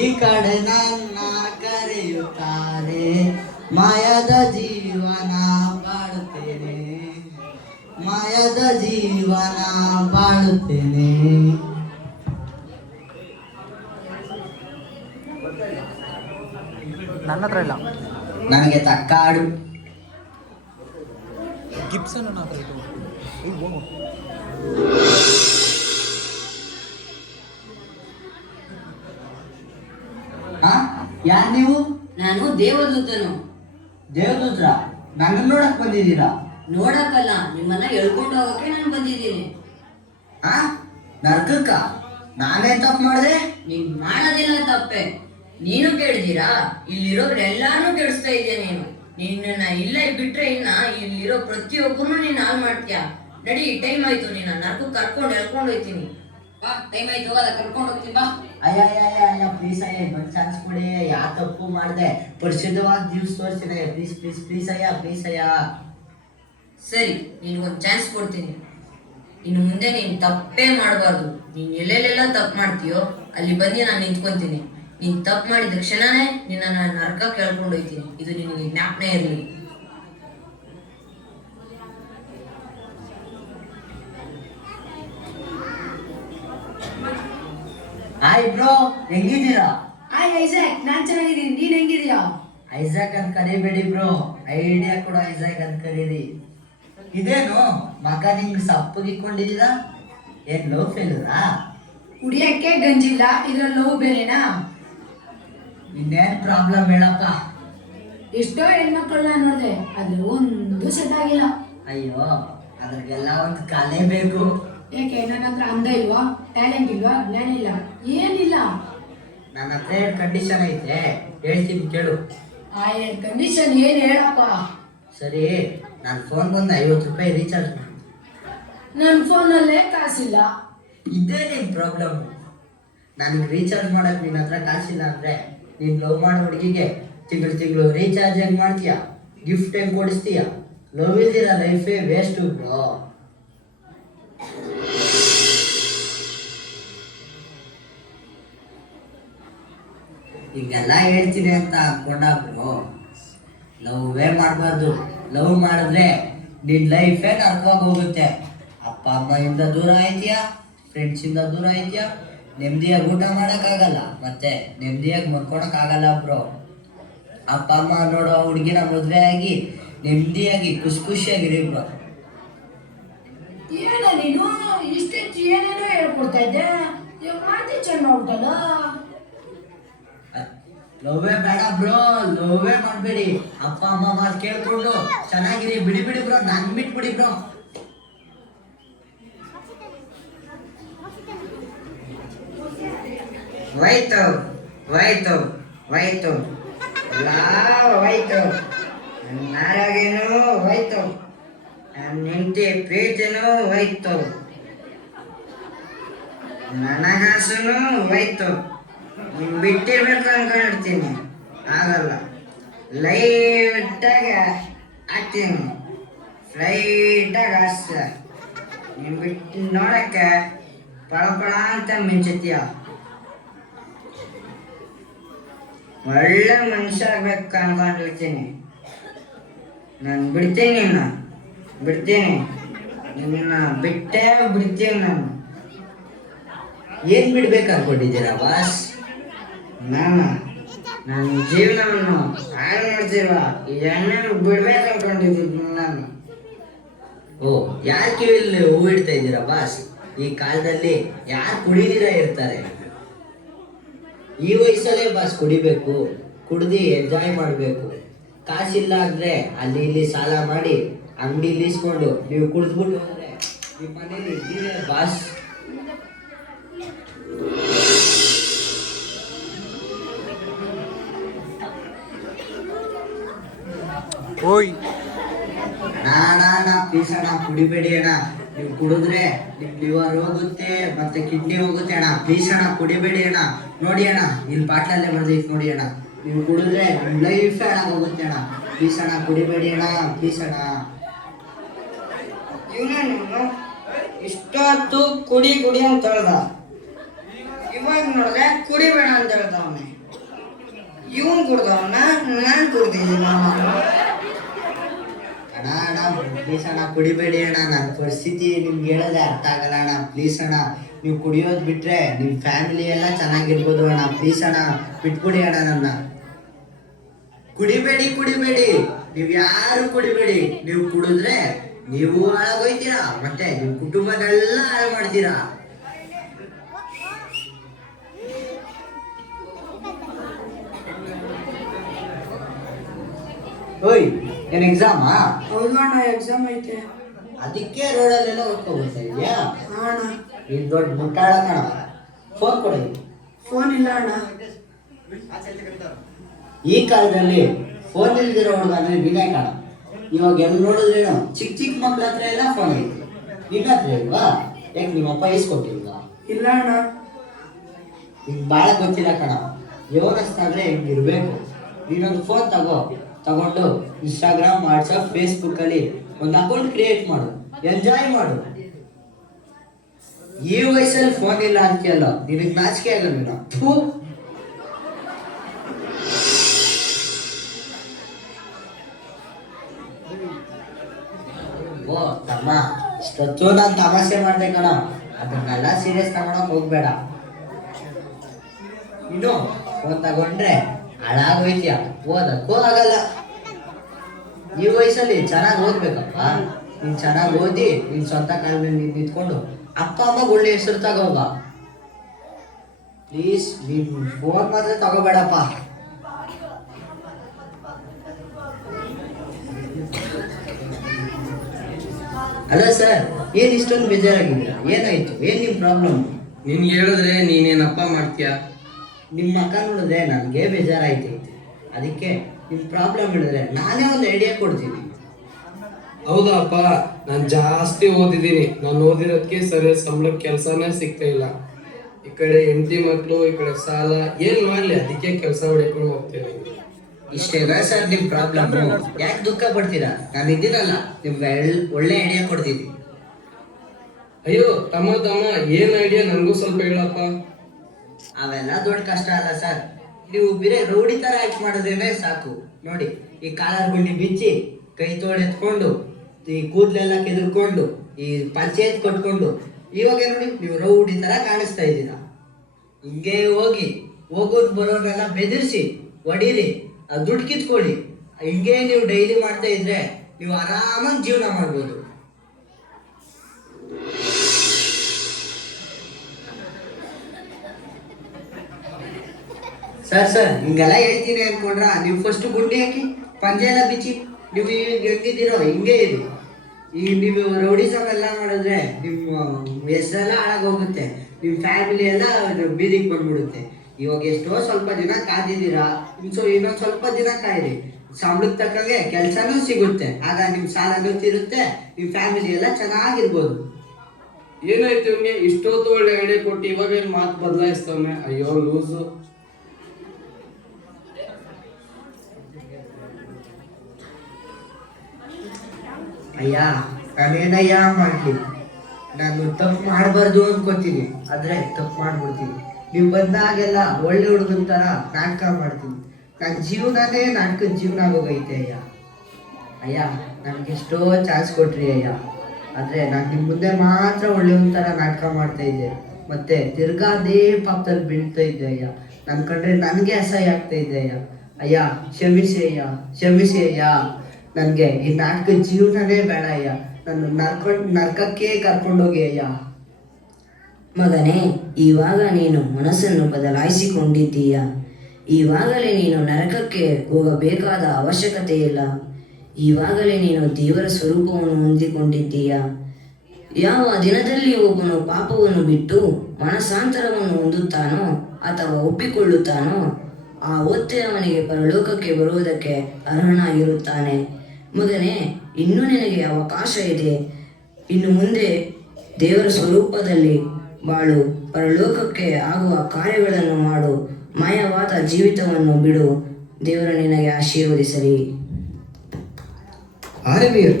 ಈ ಕಡೆ ನನ್ನ ಕರೆಯುತ್ತಾರೆ, ಮಾಯದ ಜೀವನ ಬಾಳುತ್ತೇನೆ, ಮಾಯದ ಜೀವನ ಬಾಳುತ್ತೇನೆ. ನನ್ನ ಹತ್ರ ಇಲ್ಲ. ನನಗೆ ತಕ್ಕ ಹಾಡು ಗಿಬ್ಸನ್ ನನ್ನ ಹತ್ರ ಇದು. ಯಾರು ನೀವು? ನಾನು ದೇವದೂತನು. ದೇವದೂತ್ರ? ನನ್ನ ನೋಡಕ್ ಬಂದಿದ್ದೀರಾ? ನೋಡಕ್ಕಲ್ಲ, ನಿಮ್ಮನ್ನ ಎಳ್ಕೊಂಡು ಹೋಗಕ್ಕೆ ನಾನು ಬಂದಿದ್ದೀನಿ. ನರ್ಕಕ್ಕ? ನಾನೇ ತಪ್ಪು ಮಾಡಿದೆ? ನೀನ್ ಮಾಡೋದಿಲ್ಲ ತಪ್ಪೆ. ನೀನು ಕೇಳಿದೀರಾ? ಇಲ್ಲಿರೋರೆಲ್ಲಾನು ಕೆಡಿಸ್ತಾ ಇದೆಯಾ ನೀನು. ನಿನ್ನ ಇಲ್ಲೇ ಬಿಟ್ರೆ ಇನ್ನ ಇಲ್ಲಿರೋ ಪ್ರತಿಯೊಬ್ಬರು ನೀನ್ ಹಾಳು ಮಾಡ್ತೀಯ. ನಡಿ, ಟೈಮ್ ಆಯ್ತು. ನೀನ ನರ್ಕಕ್ಕೆ ಕರ್ಕೊಂಡು ಎಳ್ಕೊಂಡು ಹೋಗ್ತೀನಿ. ಬಾ, ಟೈಮ್ ಆಯ್ತು, ಹೋಗದ ಕರ್ಕೊಂಡು ಹೋಗ್ತೀನಿ ಬಾ. ಅಯ್ಯ ಪ್ಲೀಸ್ ಅಯ್ಯ, ಇನ್ನೊಂದು ಚಾನ್ಸ್ ಕೊಡಿ. ಯಾವ ತಪ್ಪು ಮಾಡಿದೆ? ಪರಿಶುದ್ಧವಾಗಿ ಜೀವ್ಸ್ ತೋರಿಸ್ತೀನಿ. ಪ್ಲೀಸ್ ಪ್ಲೀಸ್ ಪ್ಲೀಸ್ ಅಯ್ಯ. ಸರಿ, ನಿನ್ಗೊಂದು ಚಾನ್ಸ್ ಕೊಡ್ತೀನಿ. ಇನ್ನು ಮುಂದೆ ನೀನ್ ತಪ್ಪೇ ಮಾಡಬಾರ್ದು. ನೀನ್ ಎಲ್ಲೆಲ್ಲೆಲ್ಲ ತಪ್ಪು ಮಾಡ್ತೀಯೋ ಅಲ್ಲಿ ಬಂದು ನಾನು ನಿಂತ್ಕೊಂತೀನಿ. ನೀನ್ ತಪ್ಪು ಮಾಡಿದ ಕ್ಷಣನೇ ನಿನ್ನ ನಾನು ನರಕ ಕೇಳ್ಕೊಂಡು ಹೋಗ್ತೀನಿ. ಇದು ನಿನಗೆ ಜ್ಞಾಪನೆ ಇರಲಿ. ಹಾಯ್ ಬ್ರೋ, ಹೆಂಗಿದ್ದೀರಾ? ಹಾಯ್ ಐಸಾಕ್, ನಾನ್ ಚೆನ್ನಾಗಿದ್ದೀನಿ. ನೀನ್ ಹೆಂಗಿದೀಯಾ? ಐಸಾಕ್ ಅಂತ ಕರಿಬೇಡಿ ಬ್ರೋ, ಐಡಿಯಾ ಕೂಡ ಐಸಾಕ್ ಅಂತ ಕರೀರಿ. ಇದೇನು ಮಗ ನಿಂಗೆ ಸಪ್ಪಗಿಕ್ಕೊಂಡಿದ್ದೀರಾ? ಏನ್ ಲವ್ ಫೇಲೂರಾ? ಕುಡಿಯಕ್ಕೆ ಗಂಜಿಲ್ಲ, ಇದ್ರಲ್ಲಿ ನೋವು ಬೇರೆನಾ? ಇನ್ನೇನ್ ಪ್ರಾಬ್ಲಮ್ ಹೇಳಪ್ಪ. ಎಷ್ಟೋ ಹೆಣ್ಮಕ್ಳನ್ನ ನೋಡಿದೆ, ಆದ್ರೆ ಒಂದು ಸೆಟ್ ಆಗಿಲ್ಲ. ಅಯ್ಯೋ, ಅದ್ರಿಗೆಲ್ಲ ಒಂದು ಕಲೆ ಬೇಕು. ಯಾಕೆ, ನನ್ನ ಹತ್ರ ಅಂದ ಇಲ್ವಾ, ಟ್ಯಾಲೆಂಟ್ ಇಲ್ವಾ, ಜ್ಞಾನ ಇಲ್ಲ, ಏನಿಲ್ಲ? ನನ್ನ ಹತ್ರ ಎರಡು ಕಂಡೀಷನ್ ಐತೆ, ಹೇಳ್ತೀನಿ ಕೇಳು. ಆ ಎರಡು ಕಂಡೀಷನ್ ಏನ್ ಹೇಳಪ್ಪ? ಸರಿ, ನನ್ನ ಫೋನ್ ಬಂದು 50 ರೂಪಾಯಿ ರೀಚಾರ್ಜ್ ಮಾಡಿ. ನನ್ನ ಫೋನಲ್ಲೇ ಕಾಸಿಲ್ಲ. ಇದೇ ನಿನ್ ಪ್ರಾಬ್ಲಮ್. ನನಗೆ ರೀಚಾರ್ಜ್ ಮಾಡಕ್ ನಿನ್ನ ಹತ್ರ ಕಾಸಿಲ್ಲ ಅಂದ್ರೆ ನೀನ್ ಲವ್ ಮಾಡೋ ಹುಡುಗಿಗೆ ತಿಂಗಳು ರೀಚಾರ್ಜ್ ಹೆಂಗ್ ಮಾಡ್ತೀಯ? ಗಿಫ್ಟ್ ಹೆಂಗ್ ಕೊಡಿಸ್ತೀಯ? ಲವ್ ಇಲ್ದಿರ ಲೈಫೇ ವೇಸ್ಟ್ ಬ್ರೋ. ಹಿಂಗೆಲ್ಲ ಹೇಳ್ತೀನಿ ಅಂತ ಅನ್ಕೊಂಡ ಬ್ರೋ, ಲವ್ವೇ ಮಾಡಬಾರ್ದು. ಲವ್ ಮಾಡಿದ್ರೆ ನಿನ್ ಲೈಫೇ ನರ್ಕವಾಗಿ ಹೋಗುತ್ತೆ. ಅಪ್ಪ ಅಮ್ಮಯಿಂದ ದೂರ ಆಯ್ತೀಯಾ, ಫ್ರೆಂಡ್ಸಿಂದ ದೂರ ಆಯ್ತೀಯಾ, ನೆಮ್ಮದಿಯಾಗಿ ಊಟ ಮಾಡೋಕ್ಕಾಗಲ್ಲ, ಮತ್ತೆ ನೆಮ್ಮದಿಯಾಗಿ ಮಲ್ಕೊಳಕ್ಕಾಗಲ್ಲ ಬ್ರೋ. ಅಪ್ಪ ಅಮ್ಮ ನೋಡೋ ಹುಡುಗಿನ ಮದುವೆ ಆಗಿ ನೆಮ್ಮದಿಯಾಗಿ ಖುಷಿಯಾಗಿರಿ ಬ್ರೋ. ಏನ ನೀನು ಇಷ್ಟೆಚ್ಚು ಏನೇನೋ ಹೇಳ್ಕೊಡ್ತಾ ಇದ್ದೆ, ಮಾತಿ ಚೆನ್ನಾಗುತ್ತಲ್ಲ. ಲವ್ವೇ ಬೇಡ ಬ್ರೋ, ಲವ್ವೇ ಮಾಡಬೇಡಿ. ಅಪ್ಪ ಅಮ್ಮ ಮಾತು ಕೇಳ್ಕೊಂಡು ಚೆನ್ನಾಗಿರಿ. ಬಿಡಿ ಬ್ರೋ, ನನ್ ಬಿಟ್ಬಿಡಿ ಬ್ರೋ. ಹೋಯ್ತು ಎಲ್ಲ ಹೋಯ್ತು. ನನ್ನ ಆರೋಗ್ಯನೂ ಹೋಯ್ತು, ನನ್ನ ಹೆಂಡತಿ ಪ್ರೀತಿನೂ ಹೋಯ್ತು, ನನಗಾಸನೂ ಹೋಯ್ತು. ನೀನು ಬಿಟ್ಟಿರ್ಬೇಕು ಅನ್ಕೊಂಡಿರ್ತೀನಿ, ಆಗಲ್ಲ. ಲೈಟಾಗಿ ಹಾಕ್ತೀನಿ, ಫ್ಲೈಟಾಗಿ ಹಾಸ್ತ. ನೀನು ಬಿಟ್ಟು ನೋಡಕ್ಕೆ ಪಳ ಅಂತ ಮಿಂಚತೀಯ. ಒಳ್ಳೆ ಮನುಷ್ಯ ಆಗ್ಬೇಕು ಅನ್ಕೊಂಡಿರ್ತೀನಿ. ನಾನು ಬಿಡ್ತೀನಿ, ನಿನ್ನ ಬಿಟ್ಟೇ ಬಿಡ್ತೀನಿ. ಏನ್ ಬಿಡ್ಬೇಕು ಅನ್ಕೊಂಡಿದ್ದೀರಾ ಬಾಸ್? ನನ್ನ ಜೀವನವನ್ನು ಹಾಳು ಮಾಡ್ತೀರಾ? ಇದನ್ನೇನು ಬಿಡ್ಬೇಕು ಅನ್ಕೊಂಡಿದ್ದೀನಿ ನಾನು. ಓ, ಯಾರು ಕಿವಿಯಲ್ಲಿ ಹೂ ಇಡ್ತಾ ಇದ್ದೀರಾ ಬಾಸ್? ಈ ಕಾಲದಲ್ಲಿ ಯಾರು ಕುಡಿದಿರ ಇರ್ತಾರೆ? ಈ ವಯಸ್ಸಲ್ಲೇ ಬಾಸ್ ಕುಡಿಬೇಕು, ಕುಡ್ದು ಎಂಜಾಯ್ ಮಾಡಬೇಕು. ಕಾಸಿಲ್ಲ ಅಂದ್ರೆ ಅಲ್ಲಿ ಇಲ್ಲಿ ಸಾಲ ಮಾಡಿ ಅಂಗಡಿ ಇಸ್ಕೊಂಡು ನೀವು ಕುಡಿದ್ಬಿಟ್ಟು ಹೋದ್ರೆ ನಿಮ್ಮ ಮನೇಲಿ ಇದ್ದೀರಾ ಬಾಸ್? ಓಯ್ ಪ್ಲೀಸ್ ಅಣ್ಣ, ಕುಡಿಬೇಡಿ ಅಣ್ಣ. ನೀವು ಕುಡಿದ್ರೆ ನಿಮ್ ಲಿವರ್ ಹೋಗುತ್ತೆ, ಮತ್ತೆ ಕಿಡ್ನಿ ಹೋಗುತ್ತೆ ಅಣ್ಣ. ಪ್ಲೀಸ್ ಅಣ್ಣ, ಕುಡಿಬೇಡಿ ಅಣ್ಣ. ನೋಡಿ ಅಣ್ಣ, ಇಲ್ಲಿ ಬಾಟ್ಲಲ್ಲೇ ಬರ್ದೈತೆ ನೋಡಿ ಅಣ್ಣ. ನೀವು ಕುಡಿದ್ರೆ ನಿಮ್ ಲೈಫ್ ಹೋಗುತ್ತೆ ಅಣ್ಣ. ಪ್ಲೀಸ್ ಅಣ್ಣ, ಕುಡಿಬೇಡಿ ಅಣ್ಣ, ಪ್ಲೀಸ್ ಅಣ್ಣ. ಇವನೇನು ಇಷ್ಟೊತ್ತು ಕುಡಿ ಅಂತ ಹೇಳ್ದ, ಇವಾಗ ನೋಡಿದ್ರೆ ಕುಡಿಬೇಡ ಅಂತ ಹೇಳ್ತಾವನೆ. ಇವನ್ ಕುಡ್ದವನ, ನಾನು ಕುಡ್ದಿದ್ದೀನಿ. ಅಣ್ಣ ಅಣ್ಣ ಪ್ಲೀಸ್ ಅಣ್ಣ ಕುಡಿಬೇಡಿ ಅಣ್ಣ, ನನ್ನ ಪರಿಸ್ಥಿತಿ ನಿಮ್ಗೆ ಹೇಳೋದೇ ಅರ್ಥ ಆಗಲ್ಲ ಅಣ್ಣ. ಪ್ಲೀಸ್ ಅಣ್ಣ, ನೀವು ಕುಡಿಯೋದು ಬಿಟ್ರೆ ನಿಮ್ಮ ಫ್ಯಾಮಿಲಿ ಎಲ್ಲ ಚೆನ್ನಾಗಿರ್ಬೋದು ಅಣ್ಣ. ಪ್ಲೀಸ್ ಅಣ್ಣ ಬಿಟ್ಬಿಡಿ ಅಣ್ಣ ನನ್ನ. ಕುಡಿಬೇಡಿ ಕುಡಿಬೇಡಿ, ನೀವು ಯಾರು ಕುಡಿಬೇಡಿ. ನೀವು ಕುಡಿದ್ರೆ ನೀವು ಹಾಳಾಗೋಯ್ತೀರಾ, ಮತ್ತೆ ನಿಮ್ಮ ಕುಟುಂಬನೆಲ್ಲ ಹಾಳು ಮಾಡ್ತೀರಾ. ಓಯ್, ಏನ್ ಎಕ್ಸಾಮಾ? ಹೌದು ಅಣ್ಣ, ಎಕ್ಸಾಮ್ ಐತೆ. ಅದಕ್ಕೆ ರೋಡಲ್ಲೆಲ್ಲ ಹೋಗ್ತಾ ಇದೆಯಾ? ಅಣ್ಣ ನೀನ್ ದೊಡ್ಡ ಮುಟ್ಟಾಳ ಕಣ. ಫೋನ್ ಕೊಡಿ. ಫೋನ್ ಇಲ್ಲ ಅಣ್ಣ. ಈ ಕಾಲದಲ್ಲಿ ಫೋನ್ ಇಲ್ದಿರೋ ಹುಡುಗ ಅಂದ್ರೆ ವಿನಯ ಕಾಣ. ಇವಾಗ ಎಲ್ಲಿ ನೋಡಿದ್ರೇನು ಚಿಕ್ಕ ಚಿಕ್ಕ ಮಕ್ಳ ಹತ್ರ ಎಲ್ಲ ಫೋನ್ ಐತೆ. ನಿನ್ನ ಹತ್ರ ಇಲ್ವಾ? ಯಾಕೆ ನಿಮ್ಮಪ್ಪ ಇಸ್ಕೊಟ್ಟಿಲ್ವಾ? ಇಲ್ಲ ಅಣ್ಣ. ನಿಂಗೆ ಭಾಳ ಗೊತ್ತಿಲ್ಲ ಕಣ. ಯೋಗಸ್ತಾದ್ರೆ ಹಿಂಗಿರ್ಬೇಕು. ನೀನೊಂದು ಫೋನ್ ತಗೊಂಡು ಇನ್ಸ್ಟಾಗ್ರಾಮ್, ವಾಟ್ಸಪ್, ಫೇಸ್ಬುಕ್ ಅಲ್ಲಿ ಒಂದು ಅಕೌಂಟ್ ಕ್ರಿಯೇಟ್ ಮಾಡು, ಎಂಜಾಯ್ ಮಾಡು. ಈ ವಯಸ್ಸಲ್ಲಿ ಫೋನ್ ಇಲ್ಲ ಅಂತೀಯಲ್ಲ, ನಿನಗೆ ನಾಚಿಕೆ ಆಗಲ್ಲ? ಓ ತಮ್ಮ, ಇಷ್ಟೊತ್ತು ನಾನು ತಮಾಷೆ ಮಾಡ್ದೆ ಕಣ. ಅದನ್ನೆಲ್ಲ ಸೀರಿಯಸ್ ತಗೊಳಕ್ ಹೋಗ್ಬೇಡ. ಇನ್ನು ಫೋನ್ ತಗೊಂಡ್ರೆ ಹಾಳಾಗೋಯ್ತೀಯ, ಓದಕ್ಕೂ ಆಗಲ್ಲ. ಈ ವಯಸ್ಸಲ್ಲಿ ಚೆನ್ನಾಗಿ ಓದ್ಬೇಕಪ್ಪ. ನೀನ್ ಚೆನ್ನಾಗಿ ಓದಿ ನಿನ್ ಸ್ವಂತ ಕಾಲ ಮೇಲೆ ನೀನ್ ನಿಂತ್ಕೊಂಡು ಅಪ್ಪ ಅಮ್ಮ ಒಳ್ಳೆ ಹೆಸರು ತಗೋಬ. ಪ್ಲೀಸ್ ನೀನ್ ಫೋನ್ ಮಾತ್ರ ತಗೋಬೇಡಪ್ಪ. ಅಲ್ಲ ಸರ್, ಏನ್ ಇಷ್ಟೊಂದು ಬೇಜಾರಾಗಿದ್ದೀರಾ? ಏನಾಯ್ತು? ಏನ್ ನಿಮ್ ಪ್ರಾಬ್ಲಮ್? ನಿನ್ಗೆ ಹೇಳಿದ್ರೆ ನೀನೇನಪ್ಪ ಮಾಡ್ತೀಯ? ನಿಮ್ಮ ಅಕ್ಕ ನೋಡಿದ್ರೆ ನನಗೆ ಬೇಜಾರಾಯ್ತೈತೆ. ಅದಕ್ಕೆ ನಿಮ್ಮ ಪ್ರಾಬ್ಲಮ್ ಹೇಳಿದ್ರೆ ನಾನೇ ಒಂದು ಐಡಿಯಾ ಕೊಡ್ತೀನಿ. ಹೌದಪ್ಪ, ನಾನು ಜಾಸ್ತಿ ಓದಿದ್ದೀನಿ. ನಾನು ಓದಿರೋದಕ್ಕೆ ಸರಿಯಾದ ಸಂಬಳಕ್ಕೆ ಕೆಲಸನೇ ಸಿಗ್ತಾ ಇಲ್ಲ. ಈ ಕಡೆ ಹೆಂಡತಿ ಮಕ್ಕಳು, ಈ ಕಡೆ ಸಾಲ, ಏನ್ ಮಾಡ್ಲಿ? ಅದಕ್ಕೆ ಕೆಲಸ ಹೊಡಿಕೊಂಡು ಹೋಗ್ತೇನೆ. ಇಷ್ಟೇನಾ ಸರ್ ನಿಮ್ಮ ಪ್ರಾಬ್ಲಮ್? ಯಾಕೆ ದುಃಖ ಪಡ್ತೀರಾ? ನಾನು ಇದ್ದೀನಲ್ಲ, ನಿಮ್ಗೆ ಒಳ್ಳೆ ಐಡಿಯಾ ಕೊಡ್ತೀನಿ. ಅಯ್ಯೋ ತಮ್ಮ ಏನ್ ಐಡಿಯಾ ನನಗೂ ಸ್ವಲ್ಪ ಹೇಳಪ್ಪ. ಅವೆಲ್ಲ ದೊಡ್ಡ ಕಷ್ಟ ಅಲ್ಲ ಸರ್. ನೀವು ಬೇರೆ ರೌಡಿ ತರ ಆಕ್ಟ್ ಮಾಡಿದ್ರೇನೆ ಸಾಕು. ನೋಡಿ, ಈ ಕಾಲರ್ ಗುಂಡಿ ಬಿಚ್ಚಿ, ಕೈ ಎತ್ಕೊಂಡು, ಈ ಕೂದಲೆಲ್ಲ ಕೆದರ್ಕೊಂಡು, ಈ ಪಂಚಾಯತ್ ಕೊಟ್ಕೊಂಡು, ಇವಾಗ ನೋಡಿ ನೀವು ರೌಡಿ ತರ ಕಾಣಿಸ್ತಾ ಇದ್ದೀರಾ. ಹಿಂಗೆ ಹೋಗೋದು ಬರೋನೆಲ್ಲ ಬೆದರಿಸಿ ಹೊಡೀರಿ, ದುಡ್ಡು ಕಿತ್ಕೊಳ್ಳಿ. ಹಿಂಗೆ ನೀವು ಡೈಲಿ ಮಾಡ್ತಾ ಇದ್ರೆ ನೀವು ಆರಾಮಾಗಿ ಜೀವನ ಮಾಡ್ಬೋದು. ಸರ್ ಹಿಂಗೆಲ್ಲ ಹೇಳ್ತೀನಿ ಅನ್ಕೊಂಡ್ರ? ನೀವು ಫಸ್ಟ್ ಗುಂಡಿ ಹಾಕಿ, ಪಂಜೆ ಎಲ್ಲ ಬಿಚ್ಚಿ, ನೀವು ಹೆಂಗಿದ್ದೀರೋ ಹಿಂಗೆ ಇರಿ. ಈಗ ನೀವು ರೌಡಿಸಮ್ ಎಲ್ಲ ಮಾಡಿದ್ರೆ ನಿಮ್ಮ ಹೆಸರೆಲ್ಲ ಹಾಳಾಗೋಗುತ್ತೆ, ನಿಮ್ಮ ಫ್ಯಾಮಿಲಿ ಎಲ್ಲ ಬೀದಿಗೆ ಬಂದ್ಬಿಡುತ್ತೆ. ಇವಾಗ ಎಷ್ಟೋ ಸ್ವಲ್ಪ ದಿನ ಕಾದಿದ್ದೀರಾ, ಇನ್ನೊಂದು ಸ್ವಲ್ಪ ದಿನ ಕಾಯಿರಿ. ಸಂಬಳಕ್ಕೆ ತಕ್ಕಂಗೆ ಕೆಲಸನೂ ಸಿಗುತ್ತೆ, ಆಗ ನಿಮ್ಮ ಸಾಲನೂ ತೀರುತ್ತೆ, ನಿಮ್ಮ ಫ್ಯಾಮಿಲಿ ಎಲ್ಲ ಚೆನ್ನಾಗಿರ್ಬೋದು. ಏನಾಯ್ತು ಇವ್ನಿಗೆ? ಇಷ್ಟೊತ್ತು ಒಳ್ಳೆ ಐಡಿಯಾ ಕೊಟ್ಟು ಇವಾಗ ಏನ್ ಮಾತು ಬದಲಾಯಿಸ್ತಾನೆ? ಅಯ್ಯೋ ಲೂಸು. ಅಯ್ಯ, ನಾನೇನಯ್ಯ ಮಾಡ್ಲಿ? ನಾನು ತಪ್ಪು ಮಾಡಬಾರ್ದು ಅನ್ಕೋತೀನಿ, ಆದ್ರೆ ತಪ್ಪು ಮಾಡ್ಬಿಡ್ತೀನಿ. ನೀವು ಬಂದಾಗೆಲ್ಲ ಒಳ್ಳೆ ಹುಡುಗನ ತರ ನಾಟಕ ಮಾಡ್ತೀನಿ. ನನ್ನ ಜೀವನನೇ ನಾಟಕದ ಜೀವನ ಆಗೋಗೈತೆ ಅಯ್ಯ. ಅಯ್ಯ, ನನಗೆ ಎಷ್ಟೋ ಚಾನ್ಸ್ ಕೊಟ್ರಿ ಅಯ್ಯ, ಆದ್ರೆ ನಾನು ನಿಮ್ಮ ಮುಂದೆ ಮಾತ್ರ ಒಳ್ಳೆಯವನ ತರ ನಾಟಕ ಮಾಡ್ತಾ ಇದ್ದೆ, ಮತ್ತೆ ತಿರ್ಗಾ ಅದೇ ಪಾಪದಲ್ಲಿ ಬೀಳ್ತಾ ಇದ್ದೆ ಅಯ್ಯ. ನನ್ನ ಕಂಡ್ರೆ ನನಗೆ ಅಸಹ್ಯ ಆಗ್ತಾ ಇದ್ದೆ ಅಯ್ಯ. ಅಯ್ಯ ಕ್ಷಮಿಸಿ ಅಯ್ಯ, ಕ್ಷಮಿಸಿ ಅಯ್ಯ. ನನಗೆ ಈ ನಾಟಕದ ಜೀವನನೇ ಬೇಡ ಅಯ್ಯ. ನನ್ನ ನರ್ಕಕ್ಕೆ ಕರ್ಕೊಂಡೋಗಿ ಅಯ್ಯ. ಮಗನೇ, ಇವಾಗ ನೀನು ಮನಸ್ಸನ್ನು ಬದಲಾಯಿಸಿಕೊಂಡಿದ್ದೀಯ. ಈವಾಗಲೇ ನೀನು ನರಕಕ್ಕೆ ಹೋಗಬೇಕಾದ ಅವಶ್ಯಕತೆ ಇಲ್ಲ. ಈವಾಗಲೇ ನೀನು ದೇವರ ಸ್ವರೂಪವನ್ನು ಹೊಂದಿಕೊಂಡಿದ್ದೀಯ. ಯಾವ ದಿನದಲ್ಲಿ ಒಬ್ಬನು ಪಾಪವನ್ನು ಬಿಟ್ಟು ಮನಸಾಂತರವನ್ನು ಹೊಂದುತ್ತಾನೋ ಅಥವಾ ಒಪ್ಪಿಕೊಳ್ಳುತ್ತಾನೋ ಆ ಹೊತ್ತೇ ಅವನಿಗೆ ಪರಲೋಕಕ್ಕೆ ಬರುವುದಕ್ಕೆ ಅರ್ಹನಾಗಿರುತ್ತಾನೆ. ಮಗನೇ, ಇನ್ನೂ ನಿನಗೆ ಅವಕಾಶ ಇದೆ. ಇನ್ನು ಮುಂದೆ ದೇವರ ಸ್ವರೂಪದಲ್ಲಿ ಬಾಳು, ಪರಲೋಕಕ್ಕೆ ಆಗುವ ಕಾರ್ಯಗಳನ್ನು ಮಾಡು, ಮಾಯವಾದ ಜೀವಿತವನ್ನು ಬಿಡು. ದೇವರು ನಿನಗೆ ಆಶೀರ್ವದಿಸಲಿ. ಆರ್ಮೀರ್